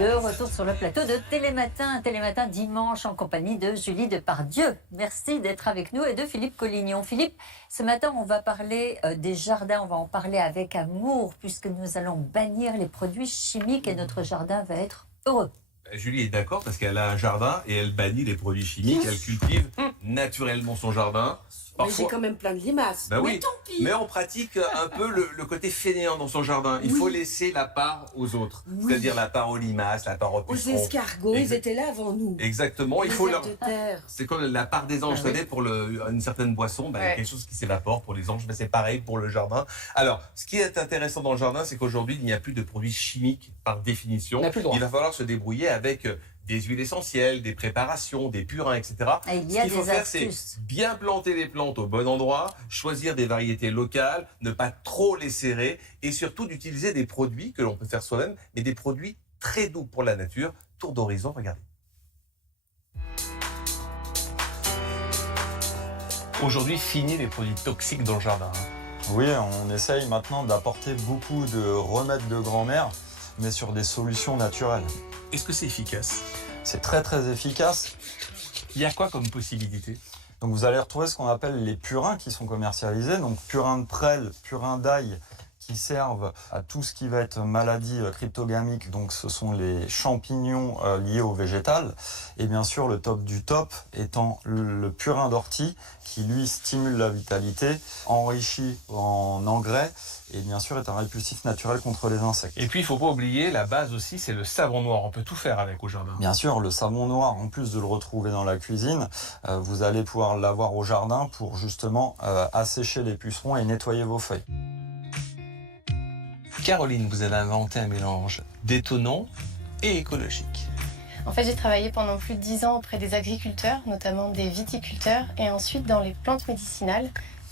De retour sur le plateau de Télématin, Télématin dimanche en compagnie de Julie Depardieu. Merci d'être avec nous et de Philippe Collignon. Philippe, ce matin on va parler des jardins, on va en parler avec amour puisque nous allons bannir les produits chimiques et notre jardin va être heureux. Julie est d'accord parce qu'elle a un jardin et elle bannit les produits chimiques, elle cultive naturellement son jardin. Mais j'ai quand même plein de limaces. Ben oui, mais tant pis. mais on pratique un peu le côté fainéant dans son jardin. Il faut laisser la part aux autres, c'est-à-dire la part aux limaces, la part aux Aux pucerons. escargots, ils étaient là avant nous. Exactement, il Les faut vers leur... de terre. C'est comme la part des anges, vous savez, pour une certaine boisson, il y a quelque chose qui s'évapore pour les anges, mais c'est pareil pour le jardin. Alors, ce qui est intéressant dans le jardin, c'est qu'aujourd'hui, il n'y a plus de produits chimiques par définition. Il va falloir se débrouiller avec des huiles essentielles, des préparations, des purins, etc. Et il y a Ce qu'il faut des faire, c'est astuces. bien planter les plantes au bon endroit, choisir des variétés locales, ne pas trop les serrer et surtout d'utiliser des produits que l'on peut faire soi-même, mais des produits très doux pour la nature. Tour d'horizon, regardez. Aujourd'hui, fini les produits toxiques dans le jardin. Oui, on essaye maintenant d'apporter beaucoup de remèdes de grand-mère, mais sur des solutions naturelles. Est-ce que c'est efficace? C'est très très efficace. Il y a quoi comme possibilité? Donc vous allez retrouver ce qu'on appelle les purins qui sont commercialisés, donc purins de prêle, purins d'ail, qui servent à tout ce qui va être maladie cryptogamique, donc ce sont les champignons liés au végétal. Et bien sûr, le top du top étant le purin d'ortie, qui lui stimule la vitalité, enrichi en engrais, et bien sûr est un répulsif naturel contre les insectes. Et puis, il ne faut pas oublier, la base aussi, c'est le savon noir. On peut tout faire avec au jardin. Bien sûr, le savon noir, en plus de le retrouver dans la cuisine, vous allez pouvoir l'avoir au jardin pour justement assécher les pucerons et nettoyer vos feuilles. Caroline, vous avez inventé un mélange détonnant et écologique. En fait, j'ai travaillé pendant plus de 10 ans auprès des agriculteurs, notamment des viticulteurs, et ensuite dans les plantes médicinales.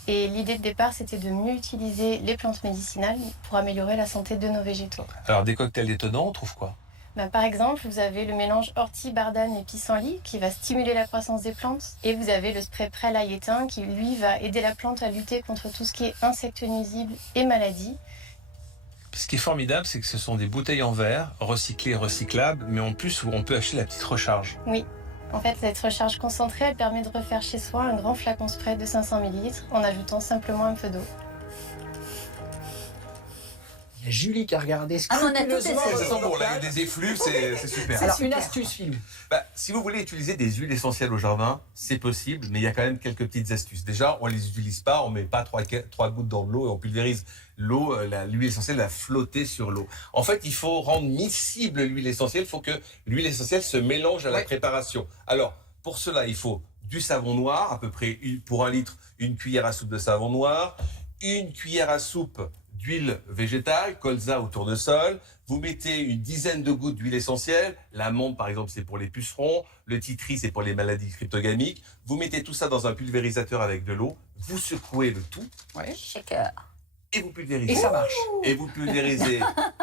Et l'idée de départ, c'était de mieux utiliser les plantes médicinales pour améliorer la santé de nos végétaux. Alors, des cocktails détonnants, on trouve quoi? Par exemple, vous avez le mélange ortie, bardane et pissenlit qui va stimuler la croissance des plantes. Et vous avez le spray prêle ail éteint qui, lui, va aider la plante à lutter contre tout ce qui est insectes nuisibles et maladies. Ce qui est formidable, c'est que ce sont des bouteilles en verre, recyclées et recyclables, mais en plus, on peut acheter la petite recharge. Oui. En fait, cette recharge concentrée, elle permet de refaire chez soi un grand flacon spray de 500 ml en ajoutant simplement un peu d'eau. Il y a Julie qui a regardé Ah, on a tout scrupuleusement. essayé. Ça sent bon, là, il y a des effluves, c'est super. Alors, une astuce, Philippe. Si vous voulez utiliser des huiles essentielles au jardin, c'est possible, mais il y a quand même quelques petites astuces. Déjà, on ne les utilise pas, on ne met pas 3 gouttes dans de l'eau et on pulvérise l'eau, l'huile essentielle va flotter sur l'eau. En fait, il faut rendre miscible l'huile essentielle, il faut que l'huile essentielle se mélange à la préparation. Alors, pour cela, il faut du savon noir, à peu près pour 1 litre, une cuillère à soupe de savon noir, une cuillère à soupe d'huile végétale, colza ou tournesol. Vous mettez une dizaine de gouttes d'huile essentielle. La menthe, par exemple, c'est pour les pucerons. Le titri, c'est pour les maladies cryptogamiques. Vous mettez tout ça dans un pulvérisateur avec de l'eau. Vous secouez le tout Shaker. et vous pulvérisez. Et ça marche. Et vous pulvérisez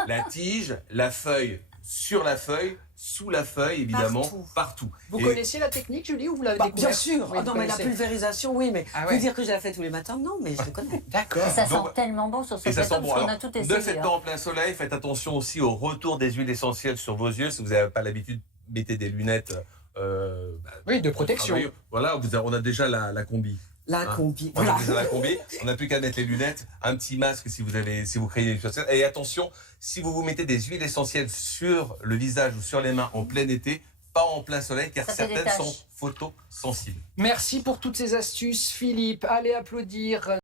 la tige, la feuille, sur la feuille, sous la feuille, évidemment, partout. Vous Et- connaissez la technique, Julie, ou vous l'avez découvert? Bien sûr. Oui, Ah non, vous mais la connaissez. pulvérisation, oui, mais Ah vous ouais. dire que je la fais tous les matins, non, mais je le connais. D'accord. Et ça sent Donc- tellement bon sur ce Et ça plateau sent bon. parce qu'on Alors, a tout ne essayé. faites pas en plein soleil, faites attention aussi au retour des huiles essentielles sur vos yeux. Si vous n'avez pas l'habitude, mettez des lunettes. Oui, de protection. Voilà, on a déjà la combi. La combi. On a Voilà. déjà la combi. On n'a plus qu'à mettre les lunettes, un petit masque si vous craignez une chose. Et attention, si vous vous mettez des huiles essentielles sur le visage ou sur les mains en plein été, pas en plein soleil, car Ça fait des certaines sont taches. photosensibles. Merci pour toutes ces astuces, Philippe. Allez applaudir